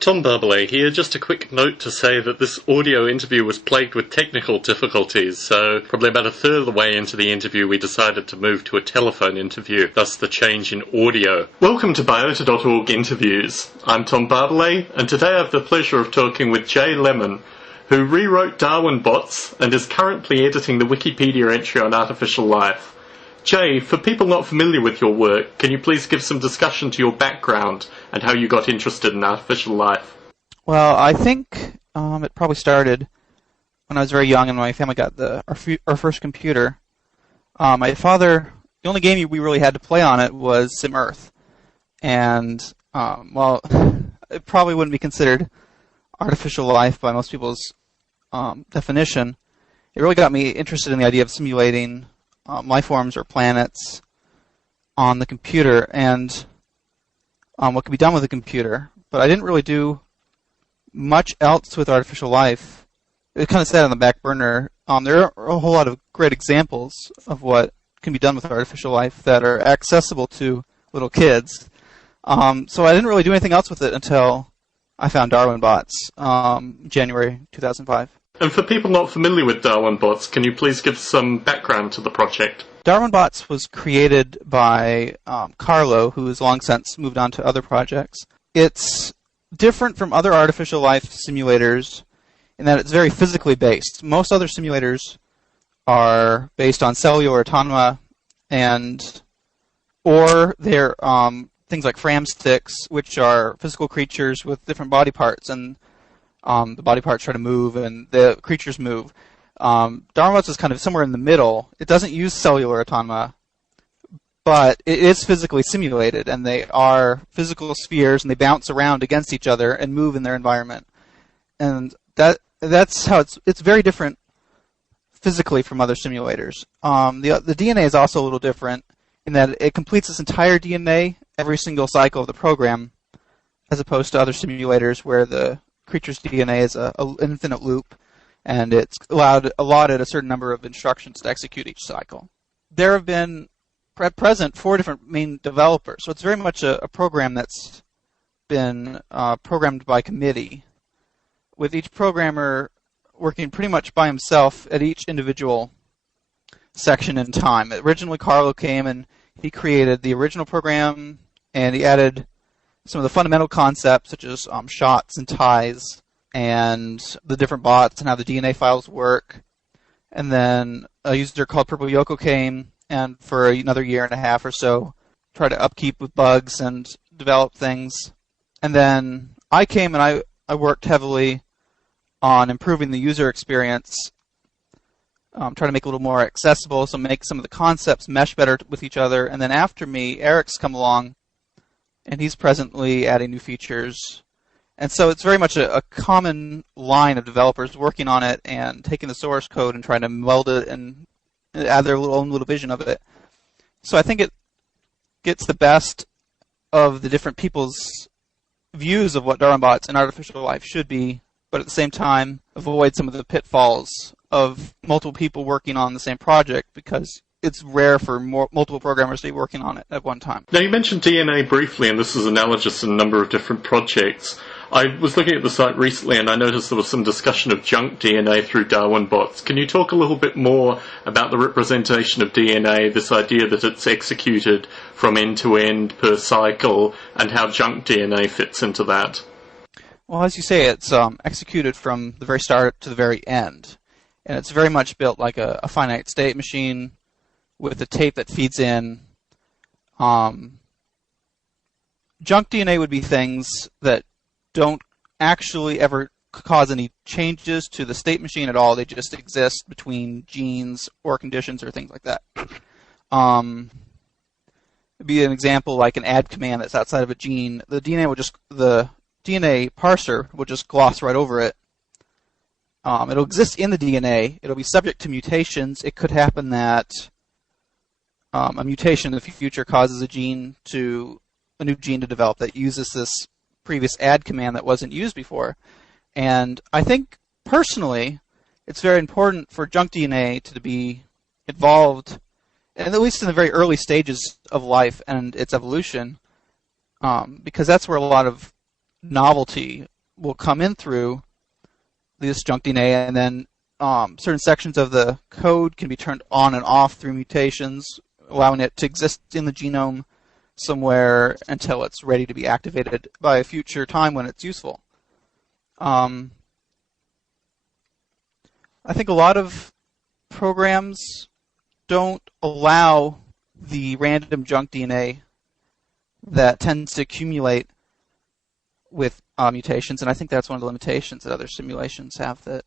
Tom Barbalet here. Just a quick note to say that this audio interview was plagued with technical difficulties, so probably about a third of the way into the interview we decided to move to a telephone interview, thus the change in audio. Welcome to Biota.org Interviews. I'm Tom Barbalet, and today I have the pleasure of talking with Jay Lemmon, who rewrote Darwin Bots and is currently editing the Wikipedia entry on artificial life. Jay, for people not familiar with your work, can you please give some discussion to your background and how you got interested in artificial life? Well, I think it probably started when I was very young and my family got our first computer. My father, the only game we really had to play on it was Sim Earth. And, well, it probably wouldn't be considered artificial life by most people's definition. It really got me interested in the idea of simulating life forms or planets on the computer and what could be done with a computer. But I didn't really do much else with artificial life. It kind of sat on the back burner. There are a whole lot of great examples of what can be done with artificial life that are accessible to little kids. So I didn't really do anything else with it until I found Darwin Bots, January 2005. And for people not familiar with Darwin Bots, can you please give some background to the project? Darwin Bots was created by Carlo, who has long since moved on to other projects. It's different from other artificial life simulators in that it's very physically based. Most other simulators are based on cellular automata or they're things like Fram sticks, which are physical creatures with different body parts, and the body parts try to move and the creatures move. Darwin Bots is kind of somewhere in the middle. It doesn't use cellular automata, but it is physically simulated, and they are physical spheres, and they bounce around against each other and move in their environment. And that's how it's very different physically from other simulators. The DNA is also a little different in that it completes its entire DNA every single cycle of the program, as opposed to other simulators where the creature's DNA is an infinite loop, and it's allotted a certain number of instructions to execute each cycle. There have been, at present, 4 different main developers, so it's very much a program that's been programmed by committee, with each programmer working pretty much by himself at each individual section in time. Originally, Carlo came and he created the original program, and he added some of the fundamental concepts, such as shots and ties, and the different bots and how the DNA files work. And then a user called Purple Yoko came, and for another year and a half or so, tried to upkeep with bugs and develop things. And then I came and I worked heavily on improving the user experience, trying to make it a little more accessible, so make some of the concepts mesh better with each other. And then after me, Eric's come along, and he's presently adding new features. And so it's very much a common line of developers working on it and taking the source code and trying to meld it and add their own little vision of it. So I think it gets the best of the different people's views of what Darwin Bots and artificial life should be, but at the same time avoid some of the pitfalls of multiple people working on the same project, because it's rare for multiple programmers to be working on it at one time. Now, you mentioned DNA briefly, and this is analogous in a number of different projects. I was looking at the site recently, and I noticed there was some discussion of junk DNA through Darwin Bots. Can you talk a little bit more about the representation of DNA, this idea that it's executed from end to end per cycle, and how junk DNA fits into that? Well, as you say, it's executed from the very start to the very end. And it's very much built like a finite state machine with a tape that feeds in. Junk DNA would be things that don't actually ever cause any changes to the state machine at all. They just exist between genes or conditions or things like that. It'd be an example like an add command that's outside of a gene. The DNA parser will just gloss right over it. It'll exist in the DNA. It'll be subject to mutations. It could happen that a mutation in the future causes a new gene to develop that uses this previous add command that wasn't used before. And I think, personally, it's very important for junk DNA to be involved, and at least in the very early stages of life and its evolution, because that's where a lot of novelty will come in through this junk DNA, and then certain sections of the code can be turned on and off through mutations, allowing it to exist in the genome somewhere until it's ready to be activated by a future time when it's useful. I think a lot of programs don't allow the random junk DNA that tends to accumulate with mutations, and I think that's one of the limitations that other simulations have that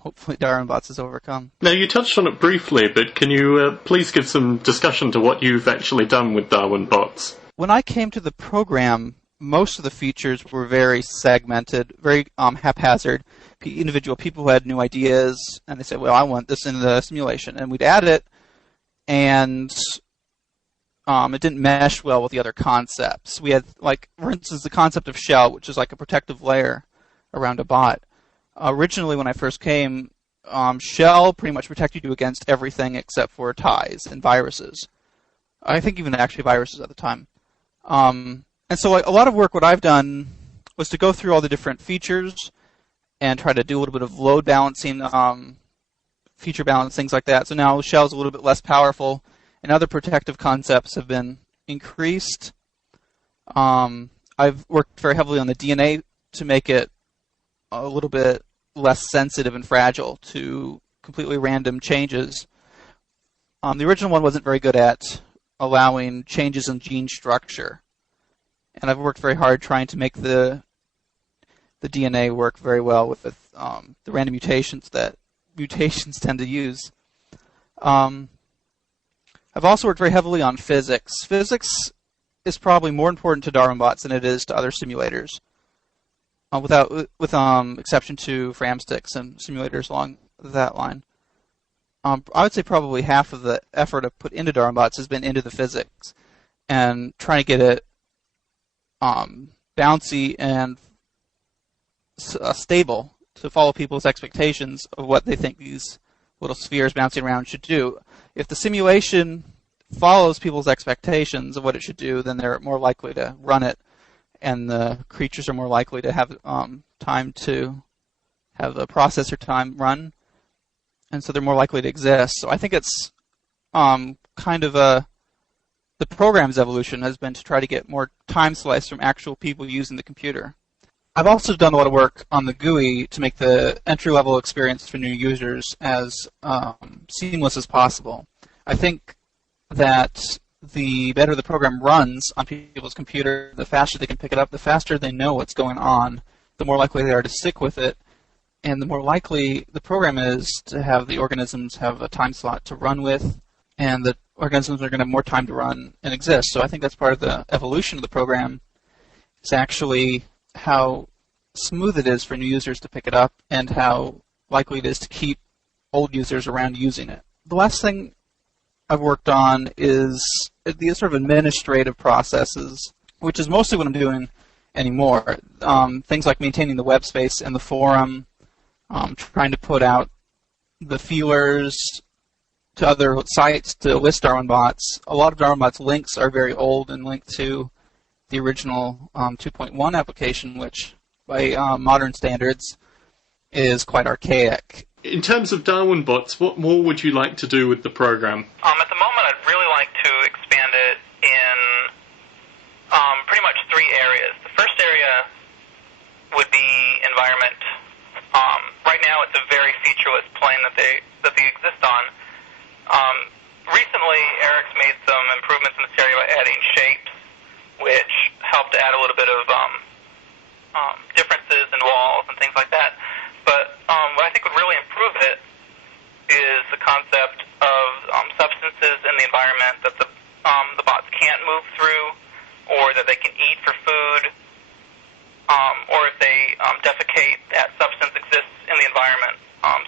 hopefully DarwinBots has overcome. Now, you touched on it briefly, but can you please give some discussion to what you've actually done with DarwinBots? When I came to the program, most of the features were very segmented, very haphazard. Individual people who had new ideas, and they said, well, I want this in the simulation. And we'd add it, and it didn't mesh well with the other concepts. We had, like, for instance, the concept of shell, which is like a protective layer around a bot. Originally, when I first came, shell pretty much protected you against everything except for ties and viruses. I think even actually viruses at the time. And so a lot of work, what I've done was to go through all the different features and try to do a little bit of load balancing, feature balance, things like that. So now shell's a little bit less powerful, and other protective concepts have been increased. I've worked very heavily on the DNA to make it a little bit less sensitive and fragile to completely random changes. The original one wasn't very good at allowing changes in gene structure, and I've worked very hard trying to make the DNA work very well with the random mutations that mutations tend to use. I've also worked very heavily on physics. Physics is probably more important to DarwinBots than it is to other simulators, with exception to FramSticks and simulators along that line. I would say probably half of the effort I've put into DarwinBots has been into the physics and trying to get it bouncy and stable to follow people's expectations of what they think these little spheres bouncing around should do. If the simulation follows people's expectations of what it should do, then they're more likely to run it, and the creatures are more likely to have time to have the processor time run, and so they're more likely to exist. So I think it's kind of the program's evolution has been to try to get more time slice from actual people using the computer. I've also done a lot of work on the GUI to make the entry-level experience for new users as seamless as possible. I think that the better the program runs on people's computer, the faster they can pick it up, the faster they know what's going on, the more likely they are to stick with it, and the more likely the program is to have the organisms have a time slot to run with, and the organisms are going to have more time to run and exist. So I think that's part of the evolution of the program, is actually how smooth it is for new users to pick it up and how likely it is to keep old users around using it. The last thing I've worked on is the sort of administrative processes, which is mostly what I'm doing anymore. Things like maintaining the web space and the forum, trying to put out the feelers to other sites to list DarwinBots. A lot of DarwinBots links are very old and linked to the original 2.1 application, which by modern standards is quite archaic. In terms of DarwinBots, what more would you like to do with the program? At the moment, I'd really like to expand it in pretty much three areas. The first area would be environment. Right now, it's a very featureless plane that they exist on. Recently, Eric's made some improvements in this area by adding shapes, which helped add a little bit of differences in walls and things like that. But what I think would really improve it is the concept of substances in the environment that the bots can't move through, or that they can eat for food, or if they defecate, that substance exists in the environment,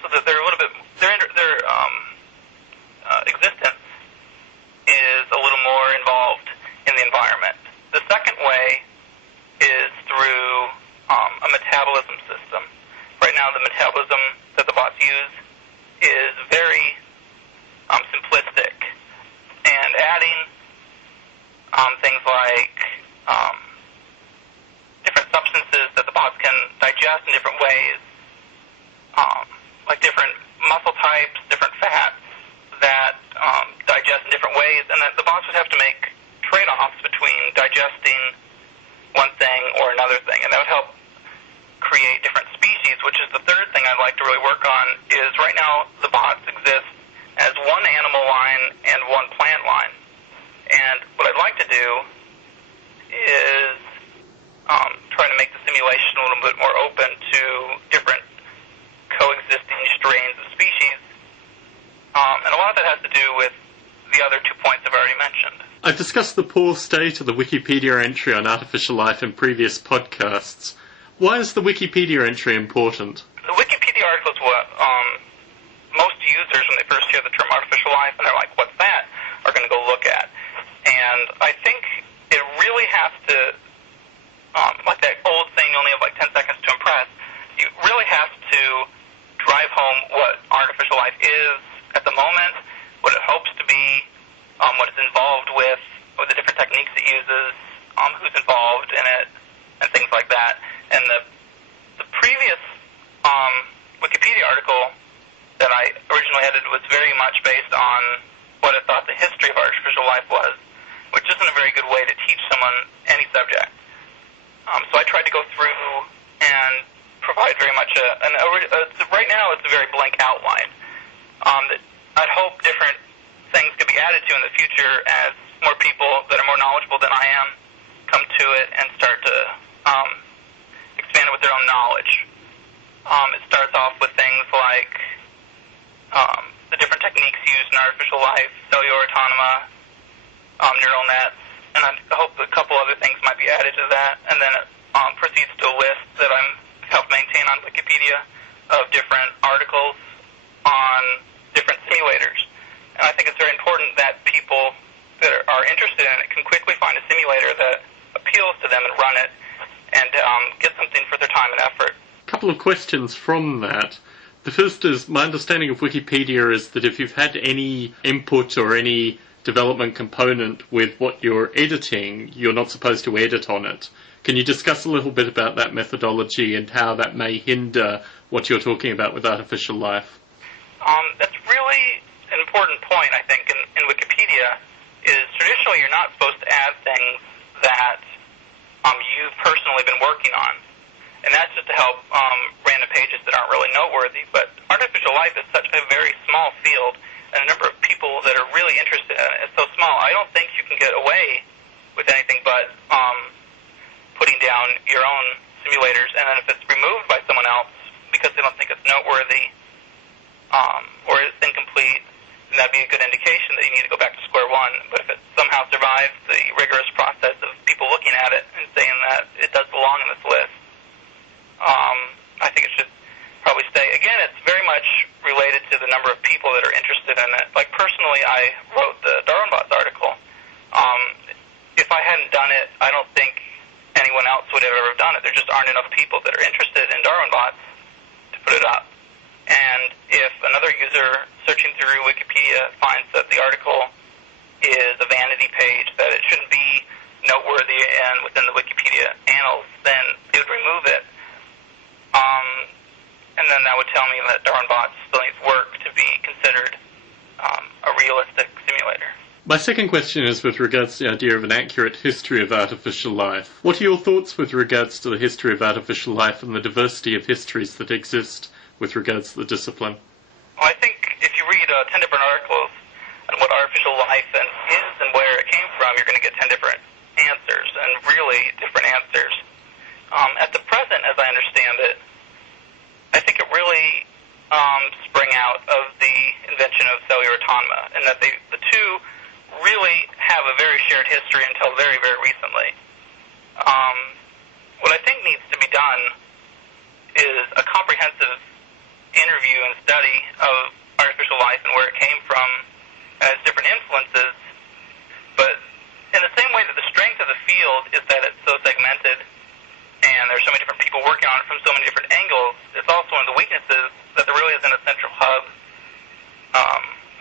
so that they're a little bit their existence is a little more involved in the environment. The second way is through a metabolism system. Right now, the metabolism that the bots use is very simplistic, and adding things like different substances bots can digest in different ways, like different muscle types, different fats that digest in different ways, and that the bots would have to make trade-offs between digesting one thing or another thing, and that would help create different species, which is the third thing I'd like to really work on. Is right now the bots exist as one animal line and one plant line, and what I'd like to do is try to make the simulation a little bit more open to different coexisting strains of species, and a lot of that has to do with the other 2 points I've already mentioned. I've discussed the poor state of the Wikipedia entry on artificial life in previous podcasts. Why is the Wikipedia entry important? The Wikipedia article is what most users, when they first hear the term artificial life, and they're like, what's that, are going to go look at. And I think it really has to, like that old saying, you only have like 10 seconds to impress, you really have to drive home what artificial life is at the moment, what it hopes to be, what it's involved with the different techniques it uses, who's involved in it, and things like that. And the previous Wikipedia article that I originally edited was very much based on what I thought the history of artificial life was, which isn't a very good way to teach someone any subject. So I tried to go through and provide very much right now it's a very blank outline. That I'd hope different things could be added to in the future as more people that are more knowledgeable than I am come to it and start to expand it with their own knowledge. It starts off with things like the different techniques used in artificial life, cellular autonoma, neural nets, and I hope a couple other things might be added to that, and then it proceeds to a list that I'm help maintain on Wikipedia of different articles on different simulators. And I think it's very important that people that are interested in it can quickly find a simulator that appeals to them and run it and get something for their time and effort. A couple of questions from that. The first is, my understanding of Wikipedia is that if you've had any input or any development component with what you're editing, you're not supposed to edit on it. Can you discuss a little bit about that methodology and how that may hinder what you're talking about with artificial life? That's really an important point, I think, in Wikipedia, is traditionally you're not supposed to add things that you've personally been working on. And that's just to help random pages that aren't really noteworthy. But artificial life is such a very small field, and the number of people that are really interested in it is so small. I don't think you can get away with anything but putting down your own simulators, and then if it's removed by someone else because they don't think it's noteworthy or it's incomplete, then that'd be a good indication that you need to go back to square one. But if it somehow survives the rigorous process of people looking at it and saying that it does belong in this list, I think it should probably stay. Again, it's very much related to the number of people that are interested in it. Like, personally, I wrote the Darwin-Bots article. If I hadn't done it, I don't think anyone else would have ever done it. There just aren't enough people that are interested in Darwin-Bots to put it up. And if another user searching through Wikipedia finds that the article is a vanity page, that it shouldn't be noteworthy and within the Wikipedia annals, then they would remove it. And then that would tell me that Darwin-Bots still needs work to be considered a realistic simulator. My second question is with regards to the idea of an accurate history of artificial life. What are your thoughts with regards to the history of artificial life and the diversity of histories that exist with regards to the discipline? Well, I think if you read 10 different articles on what artificial life is and where it came from, you're going to get 10 different answers, and really different answers. At the present, as I understand it, I think it really sprang out of the invention of cellular autonoma, and that the two really have a very shared history until very, very recently. What I think needs to be done is a comprehensive interview and study of artificial life and where it came from and its different influences. But in the same way that the strength of the field is that it's so segmented and there's so many different people working on it from so many different angles, it's also one of the weaknesses that there really isn't a central hub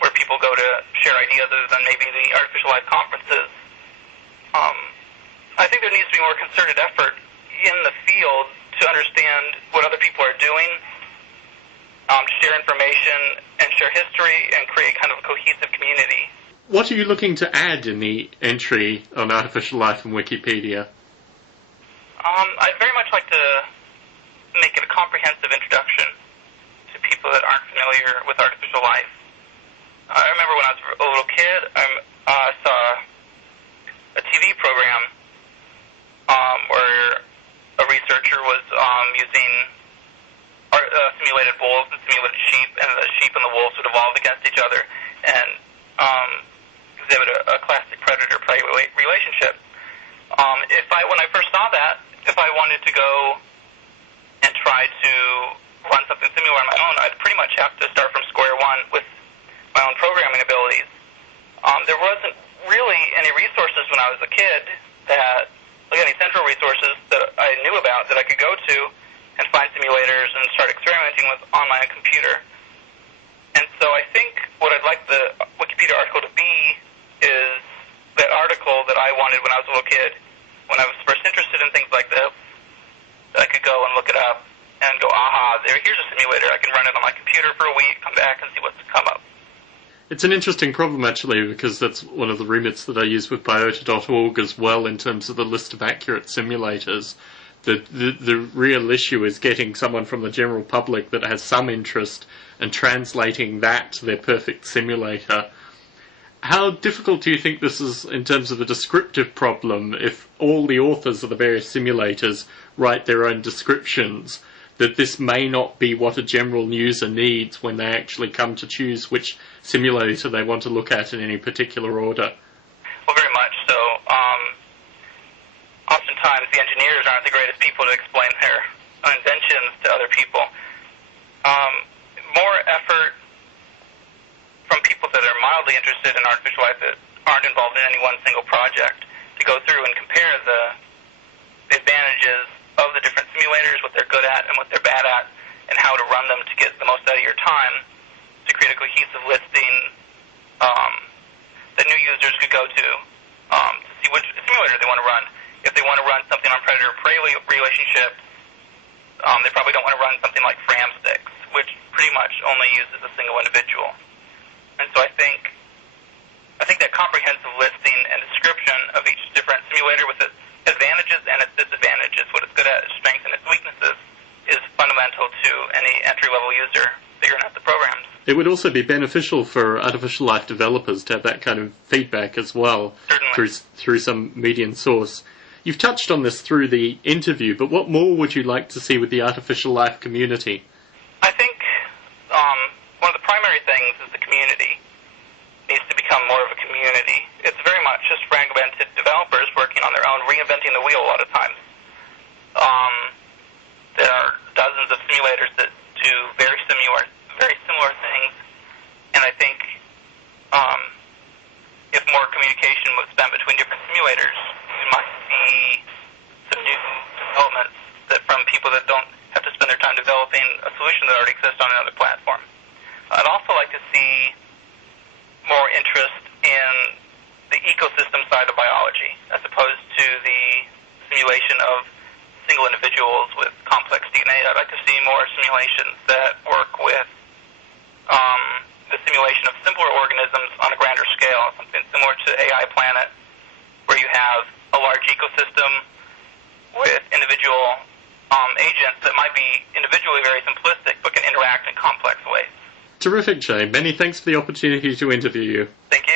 where people go to share ideas other than maybe the artificial life conferences. I think there needs to be more concerted effort in the field to understand what other people are doing, share information, and share history, and create kind of a cohesive community. What are you looking to add in the entry on artificial life in Wikipedia? I'd very much like to make it a comprehensive introduction to people that aren't familiar with artificial life. I remember when I was a little kid, I saw a TV program where a researcher was using simulated wolves and simulated sheep, and the sheep and the wolves would evolve against each other and exhibit a classic predator-prey relationship. When I first saw that, if I wanted to go and try to run something similar on my own, I'd pretty much have to start from square one with my own programming abilities. There wasn't really any resources when I was a kid any central resources that I knew about that I could go to and find simulators and start experimenting with on my computer. And so I think what I'd like the Wikipedia article to be is that article that I wanted when I was a little kid, when I was first interested in things like this, that I could go and look it up and go, here's a simulator. I can run it on my computer for a week, come back and see what's come up. It's an interesting problem, actually, because that's one of the remits that I use with Biota.org as well in terms of the list of accurate simulators. The real issue is getting someone from the general public that has some interest and translating that to their perfect simulator. How difficult do you think this is in terms of a descriptive problem if all the authors of the various simulators write their own descriptions, that this may not be what a general user needs when they actually come to choose which simulator they want to look at in any particular order? Well, very much so. Oftentimes the engineers aren't the greatest people to explain their inventions to other people. More effort from people that are mildly interested in artificial life that aren't involved in any one single project to go through and compare the advantages of the different simulators, what they're good at and what they're bad at, and how to run them to get the most out of your time, to create a cohesive listing that new users could go to see which simulator they want to run. If they want to run something on predator-prey relationships, they probably don't want to run something like Fram sticks, which pretty much only uses a single individual. And so I think that comprehensive listing and description of each different simulator with its advantages and its disadvantages, what it's good at, its strengths and its weaknesses, is fundamental to any entry-level user figuring out the programs. It would also be beneficial for artificial life developers to have that kind of feedback as well. Certainly. Through some median source. You've touched on this through the interview, but what more would you like to see with the artificial life community? I think one of the primary things is the community needs to become more of a community. It's very much just fragmented developers working on their own, reinventing the wheel a lot of times. There are dozens of simulators that do very similar things, and I think if more communication was spent between different simulators, we might see some new developments that from people that don't have to spend their time developing a solution that already exists on another platform. I'd also like to see more interest in the ecosystem side of biology, as opposed to the simulation of single individuals with complex DNA. I'd like to see more simulations that work with the simulation of simpler organisms on a grander scale, something similar to AI Planet, where you have a large ecosystem with individual agents that might be individually very simplistic but can interact in complex ways. Terrific, Jay. Many thanks for the opportunity to interview you. Thank you.